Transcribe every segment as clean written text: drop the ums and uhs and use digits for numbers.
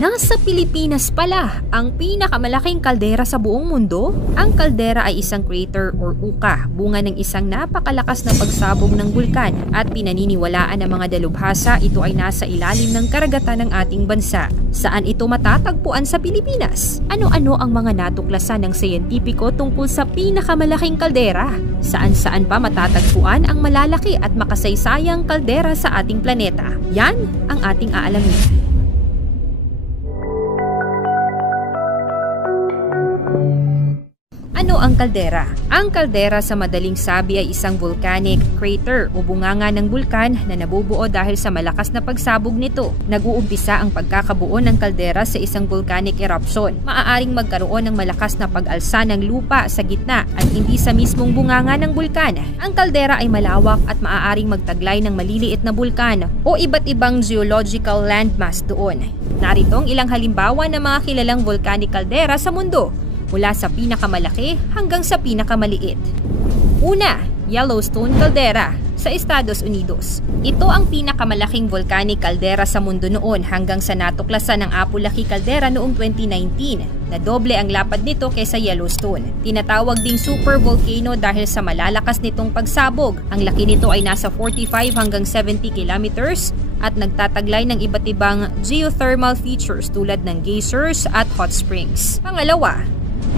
Nasa Pilipinas pala ang pinakamalaking kaldera sa buong mundo. Ang kaldera ay isang crater or uka, bunga ng isang napakalakas na pagsabog ng bulkan at pinaniniwalaan ng mga dalubhasa ito ay nasa ilalim ng karagatan ng ating bansa. Saan ito matatagpuan sa Pilipinas? Ano-ano ang mga natuklasan ng siyentipiko tungkol sa pinakamalaking kaldera? Saan-saan pa matatagpuan ang malalaki at makasaysayang kaldera sa ating planeta? Yan ang ating aalamin. Ano ang kaldera? Ang kaldera sa madaling sabi ay isang volcanic crater o bunganga ng bulkan na nabubuo dahil sa malakas na pagsabog nito. Nag-uumpisa ang pagkakabuo ng kaldera sa isang volcanic eruption. Maaaring magkaroon ng malakas na pag-alsa ng lupa sa gitna at hindi sa mismong bunganga ng bulkan. Ang kaldera ay malawak at maaaring magtaglay ng maliliit na bulkan o iba't ibang geological landmass doon. Naritong ilang halimbawa ng mga kilalang volcanic caldera sa mundo, mula sa pinakamalaki hanggang sa pinakamaliit. Una, Yellowstone Caldera sa Estados Unidos. Ito ang pinakamalaking volcanic caldera sa mundo noon hanggang sa natuklasan ng Apalaki Caldera noong 2019 na doble ang lapad nito kaysa Yellowstone. Tinatawag ding supervolcano dahil sa malalakas nitong pagsabog. Ang laki nito ay nasa 45 hanggang 70 kilometers at nagtataglay ng iba't ibang geothermal features tulad ng geysers at hot springs. Pangalawa,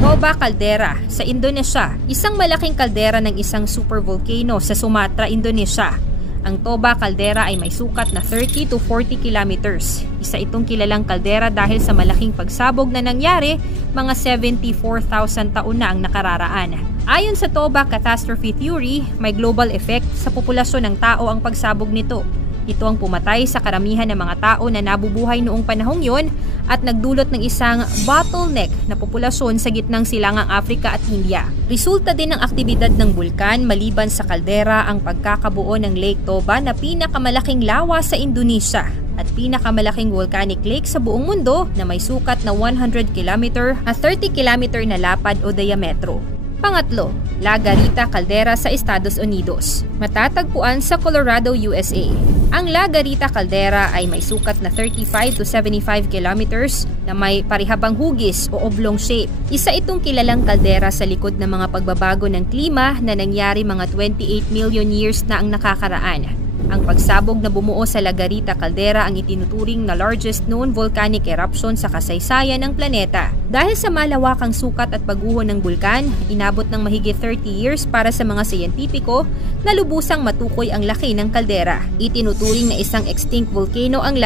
Toba Caldera sa Indonesia, isang malaking kaldera ng isang supervolcano sa Sumatra, Indonesia. Ang Toba Caldera ay may sukat na 30 to 40 kilometers. Isa itong kilalang kaldera dahil sa malaking pagsabog na nangyari mga 74,000 taon na ang nakararaan. Ayon sa Toba Catastrophe Theory, may global effect sa populasyon ng tao ang pagsabog nito. Ito ang pumatay sa karamihan ng mga tao na nabubuhay noong panahong yon at nagdulot ng isang bottleneck na populasyon sa gitnang silangang Africa at India. Resulta din ng aktibidad ng bulkan maliban sa kaldera ang pagkakabuo ng Lake Toba na pinakamalaking lawa sa Indonesia at pinakamalaking volcanic lake sa buong mundo na may sukat na 100 km at 30 km na lapad o diametro. Pangatlo, La Garita Caldera sa Estados Unidos. Matatagpuan sa Colorado, USA. Ang La Garita Caldera ay may sukat na 35 to 75 kilometers na may parihabang hugis o oblong shape. Isa itong kilalang kaldera sa likod ng mga pagbabago ng klima na nangyari mga 28 million years na ang nakakaraan. Ang pagsabog na bumuo sa La Garita Caldera ang itinuturing na largest known volcanic eruption sa kasaysayan ng planeta. Dahil sa malawakang sukat at pagguho ng bulkan, inabot ng mahigit 30 years para sa mga siyentipiko na lubusang matukoy ang laki ng kaldera. Itinuturing na isang extinct volcano ang